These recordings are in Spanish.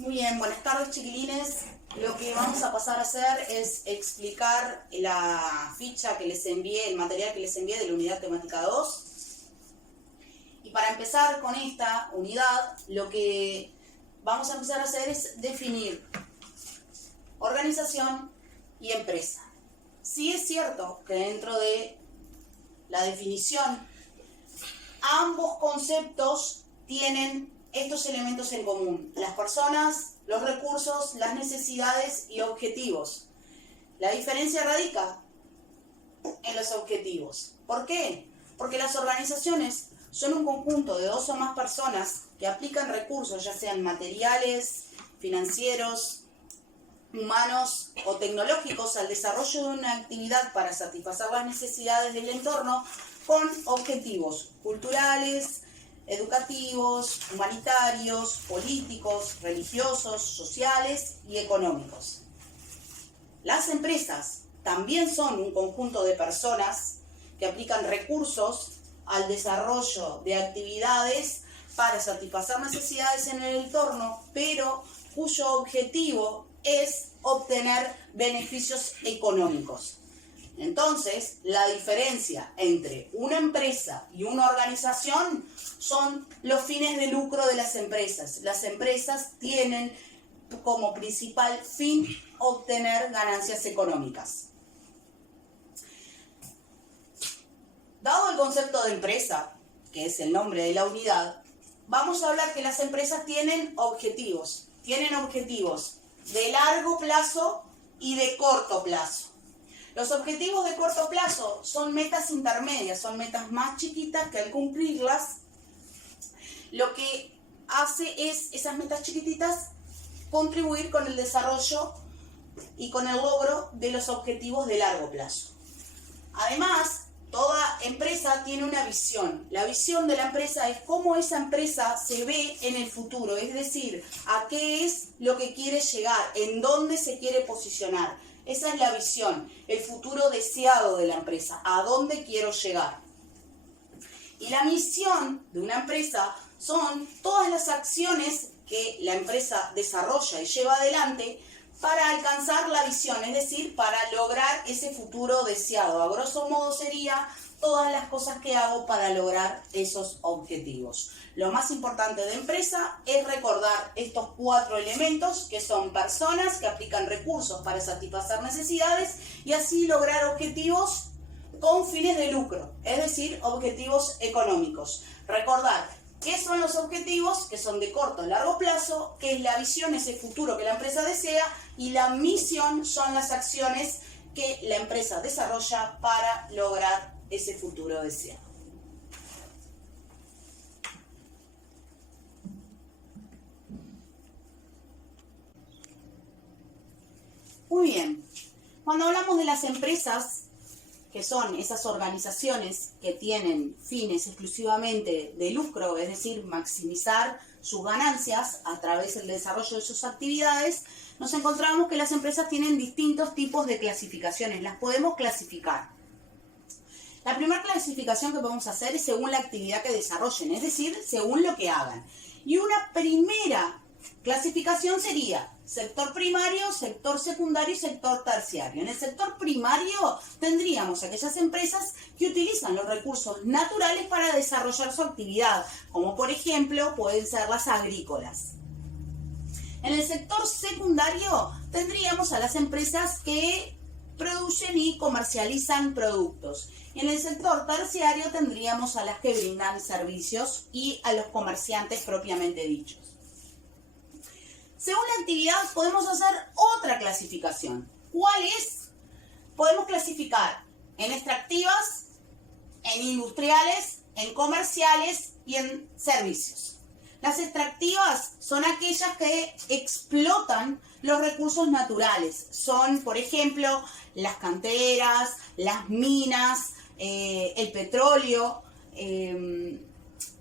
Muy bien, buenas tardes chiquilines. Lo que vamos a pasar a hacer es explicar la ficha que les envié, el material que les envié de la unidad temática 2. Y para empezar con esta unidad, lo que vamos a empezar a hacer es definir organización y empresa. Sí es cierto que dentro de la definición, ambos conceptos tienen estos elementos en común: las personas, los recursos, las necesidades y objetivos. La diferencia radica en los objetivos. ¿Por qué? Porque las organizaciones son un conjunto de dos o más personas que aplican recursos, ya sean materiales, financieros, humanos o tecnológicos, al desarrollo de una actividad para satisfacer las necesidades del entorno con objetivos culturales, educativos, humanitarios, políticos, religiosos, sociales y económicos. Las empresas también son un conjunto de personas que aplican recursos al desarrollo de actividades para satisfacer necesidades en el entorno, pero cuyo objetivo es obtener beneficios económicos. Entonces, la diferencia entre una empresa y una organización son los fines de lucro de las empresas. Las empresas tienen como principal fin obtener ganancias económicas. Dado el concepto de empresa, que es el nombre de la unidad, vamos a hablar que las empresas tienen objetivos. Tienen objetivos de largo plazo y de corto plazo. Los objetivos de corto plazo son metas intermedias, son metas más chiquitas que al cumplirlas, lo que hace es, esas metas chiquititas, contribuir con el desarrollo y con el logro de los objetivos de largo plazo. Además, toda empresa tiene una visión. La visión de la empresa es cómo esa empresa se ve en el futuro, es decir, a qué es lo que quiere llegar, en dónde se quiere posicionar. Esa es la visión, el futuro deseado de la empresa, a dónde quiero llegar. Y la misión de una empresa son todas las acciones que la empresa desarrolla y lleva adelante para alcanzar la visión, es decir, para lograr ese futuro deseado. A grosso modo sería todas las cosas que hago para lograr esos objetivos. Lo más importante de empresa es recordar estos 4 elementos, que son personas que aplican recursos para satisfacer necesidades y así lograr objetivos con fines de lucro, es decir, objetivos económicos. Recordar qué son los objetivos, que son de corto y largo plazo, qué es la visión, ese futuro que la empresa desea, y la misión son las acciones que la empresa desarrolla para lograr ese futuro deseado. Muy bien, cuando hablamos de las empresas, que son esas organizaciones que tienen fines exclusivamente de lucro, es decir, maximizar sus ganancias a través del desarrollo de sus actividades, nos encontramos que las empresas tienen distintos tipos de clasificaciones. Las podemos clasificar. La primera clasificación que podemos hacer es según la actividad que desarrollen, es decir, según lo que hagan. Y una primera clasificación sería sector primario, sector secundario y sector terciario. En el sector primario tendríamos aquellas empresas que utilizan los recursos naturales para desarrollar su actividad, como por ejemplo pueden ser las agrícolas. En el sector secundario tendríamos a las empresas que producen y comercializan productos. Y en el sector terciario tendríamos a las que brindan servicios y a los comerciantes propiamente dichos. Según la actividad podemos hacer otra clasificación. ¿Cuál es? Podemos clasificar en extractivas, en industriales, en comerciales y en servicios. Las extractivas son aquellas que explotan los recursos naturales. Son, por ejemplo, las canteras, las minas, el petróleo.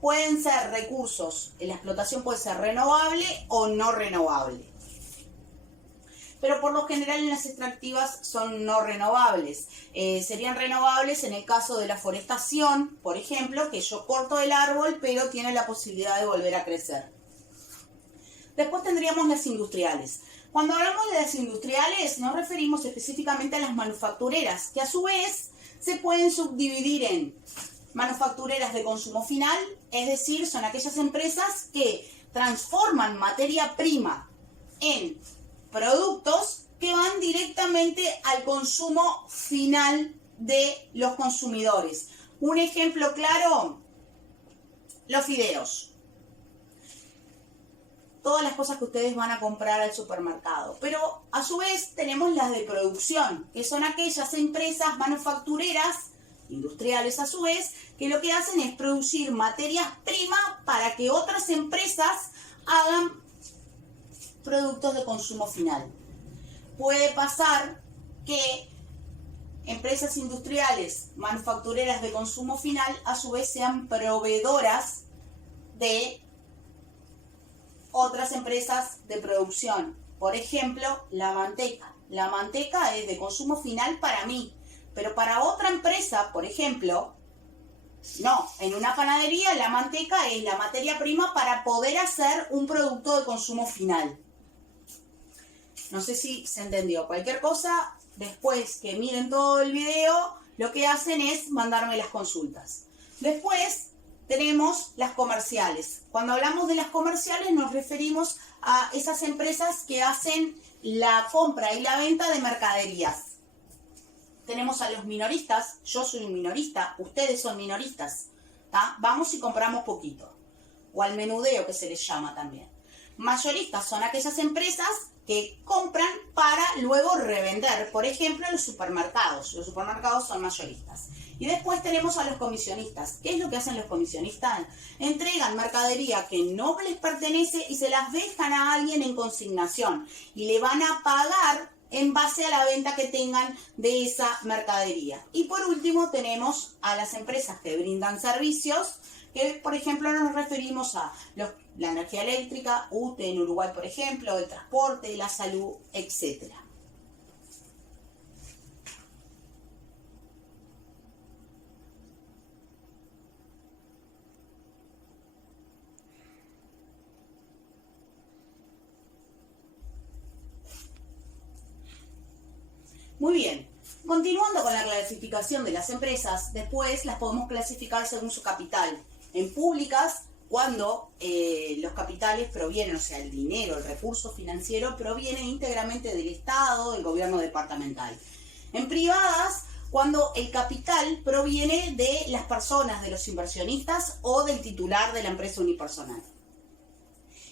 Pueden ser recursos, la explotación puede ser renovable o no renovable. Pero por lo general en las extractivas son no renovables. Serían renovables en el caso de la forestación, por ejemplo, que yo corto el árbol pero tiene la posibilidad de volver a crecer. Después tendríamos las industriales. Cuando hablamos de las industriales nos referimos específicamente a las manufactureras, que a su vez se pueden subdividir en manufactureras de consumo final, es decir, son aquellas empresas que transforman materia prima en productos que van directamente al consumo final de los consumidores. Un ejemplo claro, los fideos. Todas las cosas que ustedes van a comprar al supermercado. Pero a su vez tenemos las de producción, que son aquellas empresas manufactureras, industriales a su vez, que lo que hacen es producir materias primas para que otras empresas hagan productos de consumo final. Puede pasar que empresas industriales, manufactureras de consumo final, a su vez sean proveedoras de otras empresas de producción. Por ejemplo, la manteca. La manteca es de consumo final para mí, pero para otra empresa, por ejemplo, no. En una panadería la manteca es la materia prima para poder hacer un producto de consumo final. No sé si se entendió. Cualquier cosa, después que miren todo el video, lo que hacen es mandarme las consultas. Después tenemos las comerciales. Cuando hablamos de las comerciales nos referimos a esas empresas que hacen la compra y la venta de mercaderías. Tenemos a los minoristas, yo soy un minorista, ustedes son minoristas, ¿tá? Vamos y compramos poquito. O al menudeo, que se les llama también. Mayoristas son aquellas empresas que compran para luego revender. Por ejemplo, los supermercados. Los supermercados son mayoristas. Y después tenemos a los comisionistas. ¿Qué es lo que hacen los comisionistas? Entregan mercadería que no les pertenece y se las dejan a alguien en consignación. Y le van a pagar en base a la venta que tengan de esa mercadería. Y por último tenemos a las empresas que brindan servicios, que por ejemplo nos referimos a la energía eléctrica, UTE en Uruguay por ejemplo, el transporte, la salud, etc. Muy bien, continuando con la clasificación de las empresas, después las podemos clasificar según su capital. En públicas, cuando los capitales provienen, o sea, el dinero, el recurso financiero proviene íntegramente del Estado, del gobierno departamental. En privadas, cuando el capital proviene de las personas, de los inversionistas o del titular de la empresa unipersonal.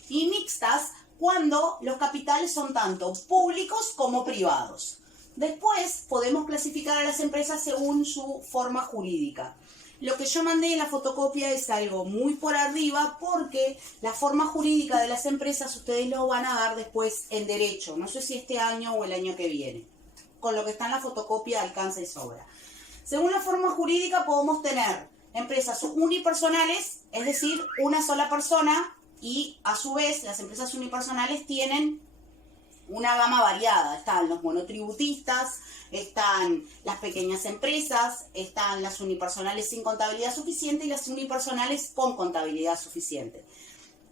Y mixtas, cuando los capitales son tanto públicos como privados. Después podemos clasificar a las empresas según su forma jurídica. Lo que yo mandé en la fotocopia es algo muy por arriba porque la forma jurídica de las empresas ustedes lo van a dar después en derecho. No sé si este año o el año que viene. Con lo que está en la fotocopia alcanza y sobra. Según la forma jurídica podemos tener empresas unipersonales, es decir, una sola persona, y a su vez las empresas unipersonales tienen una gama variada. Están los monotributistas, están las pequeñas empresas, están las unipersonales sin contabilidad suficiente y las unipersonales con contabilidad suficiente.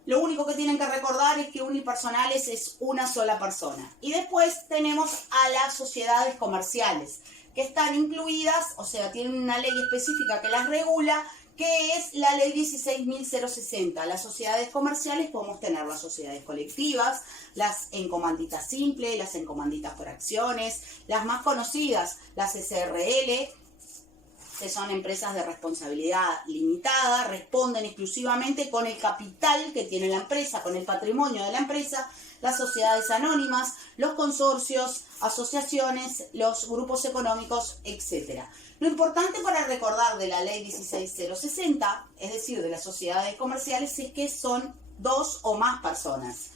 Lo único que tienen que recordar es que unipersonales es una sola persona. Y después tenemos a las sociedades comerciales, que están incluidas, o sea, tienen una ley específica que las regula, que es la ley 16.060. Las sociedades comerciales podemos tener las sociedades colectivas, las en comandita simple, las en comandita por acciones, las más conocidas, las SRL, que son empresas de responsabilidad limitada, responden exclusivamente con el capital que tiene la empresa, con el patrimonio de la empresa, las sociedades anónimas, los consorcios, asociaciones, los grupos económicos, etc. Lo importante para recordar de la ley 16.060, es decir, de las sociedades comerciales, es que son 2 o más personas.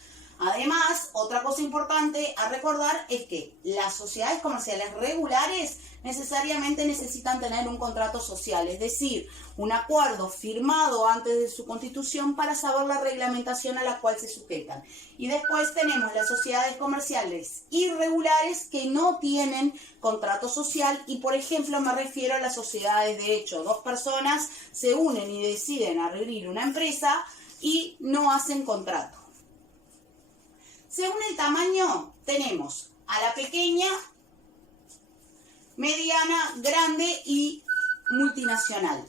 Además, otra cosa importante a recordar es que las sociedades comerciales regulares necesariamente necesitan tener un contrato social, es decir, un acuerdo firmado antes de su constitución para saber la reglamentación a la cual se sujetan. Y después tenemos las sociedades comerciales irregulares que no tienen contrato social y, por ejemplo, me refiero a las sociedades de hecho. 2 personas se unen y deciden abrir una empresa y no hacen contrato. Según el tamaño, tenemos a la pequeña, mediana, grande y multinacional.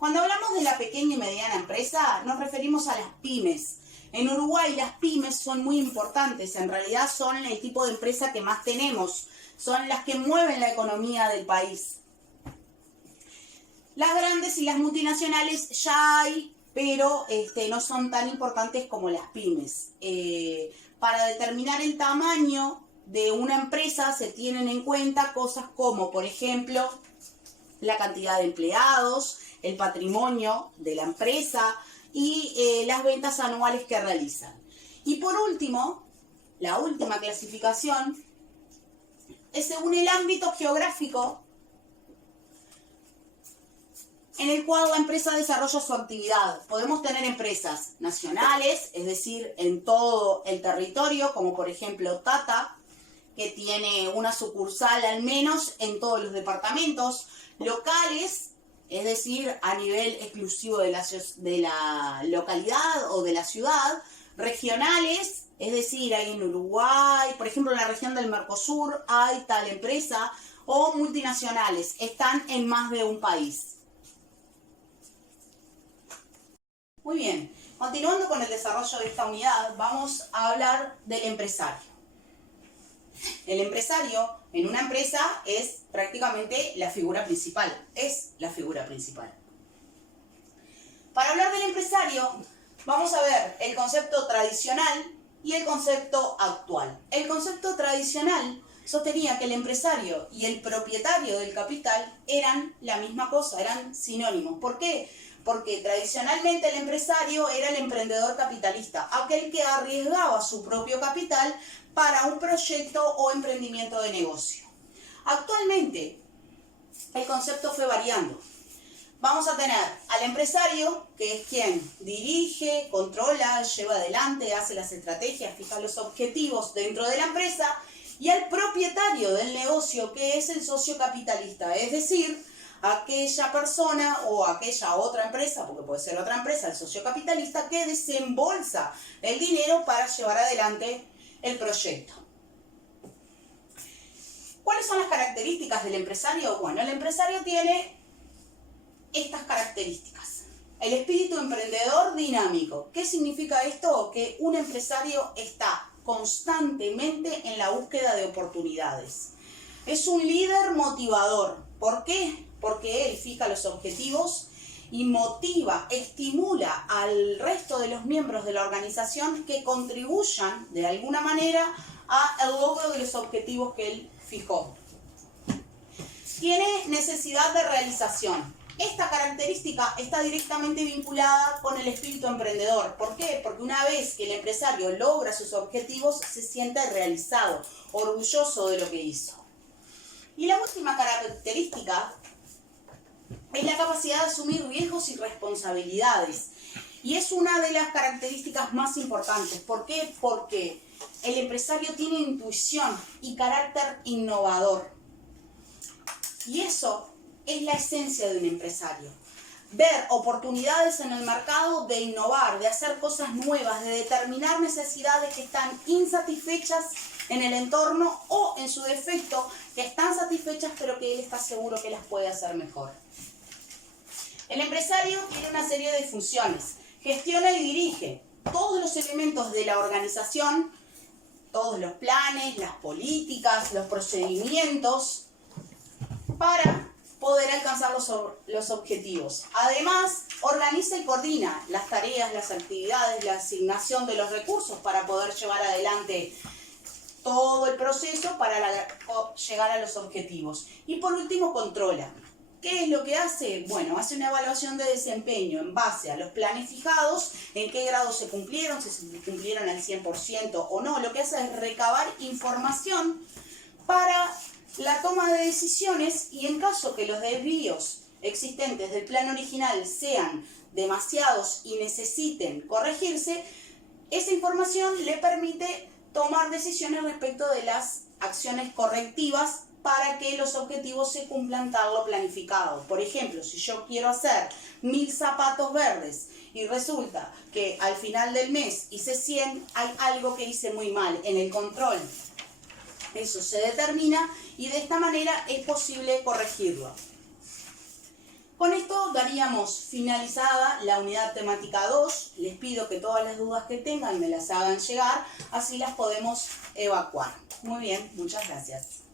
Cuando hablamos de la pequeña y mediana empresa, nos referimos a las pymes. En Uruguay las pymes son muy importantes, en realidad son el tipo de empresa que más tenemos, son las que mueven la economía del país. Las grandes y las multinacionales ya hay, pero no son tan importantes como las pymes. Para determinar el tamaño de una empresa se tienen en cuenta cosas como, por ejemplo, la cantidad de empleados, el patrimonio de la empresa y las ventas anuales que realizan. Y por último, la última clasificación es según el ámbito geográfico en el cual la empresa desarrolla su actividad. Podemos tener empresas nacionales, es decir, en todo el territorio, como por ejemplo Tata, que tiene una sucursal al menos en todos los departamentos. Locales, es decir, a nivel exclusivo de la localidad o de la ciudad. Regionales, es decir, hay en Uruguay, por ejemplo, en la región del Mercosur hay tal empresa. O multinacionales, están en más de un país. Muy bien, continuando con el desarrollo de esta unidad, vamos a hablar del empresario. El empresario en una empresa es prácticamente la figura principal, Para hablar del empresario, vamos a ver el concepto tradicional y el concepto actual. El concepto tradicional sostenía que el empresario y el propietario del capital eran la misma cosa, eran sinónimos. ¿Por qué? Porque tradicionalmente el empresario era el emprendedor capitalista, aquel que arriesgaba su propio capital para un proyecto o emprendimiento de negocio. Actualmente, el concepto fue variando. Vamos a tener al empresario, que es quien dirige, controla, lleva adelante, hace las estrategias, fija los objetivos dentro de la empresa, y al propietario del negocio, que es el socio capitalista, es decir, aquella persona o aquella otra empresa, porque puede ser otra empresa, el socio capitalista, que desembolsa el dinero para llevar adelante el proyecto. ¿Cuáles son las características del empresario? Bueno, el empresario tiene estas características. El espíritu emprendedor dinámico. ¿Qué significa esto? Que un empresario está constantemente en la búsqueda de oportunidades. Es un líder motivador. ¿Por qué? Porque él fija los objetivos y motiva, estimula al resto de los miembros de la organización que contribuyan de alguna manera al logro de los objetivos que él fijó. Tiene necesidad de realización. Esta característica está directamente vinculada con el espíritu emprendedor. ¿Por qué? Porque una vez que el empresario logra sus objetivos, se siente realizado, orgulloso de lo que hizo. Y la última característica es la capacidad de asumir riesgos y responsabilidades. Y es una de las características más importantes. ¿Por qué? Porque el empresario tiene intuición y carácter innovador. Y eso es la esencia de un empresario. Ver oportunidades en el mercado, de innovar, de hacer cosas nuevas, de determinar necesidades que están insatisfechas en el entorno o, en su defecto, que están satisfechas pero que él está seguro que las puede hacer mejor. El empresario tiene una serie de funciones. Gestiona y dirige todos los elementos de la organización, todos los planes, las políticas, los procedimientos, para poder alcanzar los objetivos. Además, organiza y coordina las tareas, las actividades, la asignación de los recursos para poder llevar adelante todo el proceso para llegar a los objetivos. Y por último, controla. ¿Qué es lo que hace? Bueno, hace una evaluación de desempeño en base a los planes fijados, en qué grado se cumplieron, si se cumplieron al 100% o no. Lo que hace es recabar información para la toma de decisiones, y en caso que los desvíos existentes del plan original sean demasiados y necesiten corregirse, esa información le permite tomar decisiones respecto de las acciones correctivas para que los objetivos se cumplan tal lo planificado. Por ejemplo, si yo quiero hacer 1000 zapatos verdes y resulta que al final del mes hice 100, hay algo que hice muy mal en el control. Eso se determina y de esta manera es posible corregirlo. Con esto daríamos finalizada la unidad temática 2. Les pido que todas las dudas que tengan me las hagan llegar, así las podemos evacuar. Muy bien, muchas gracias.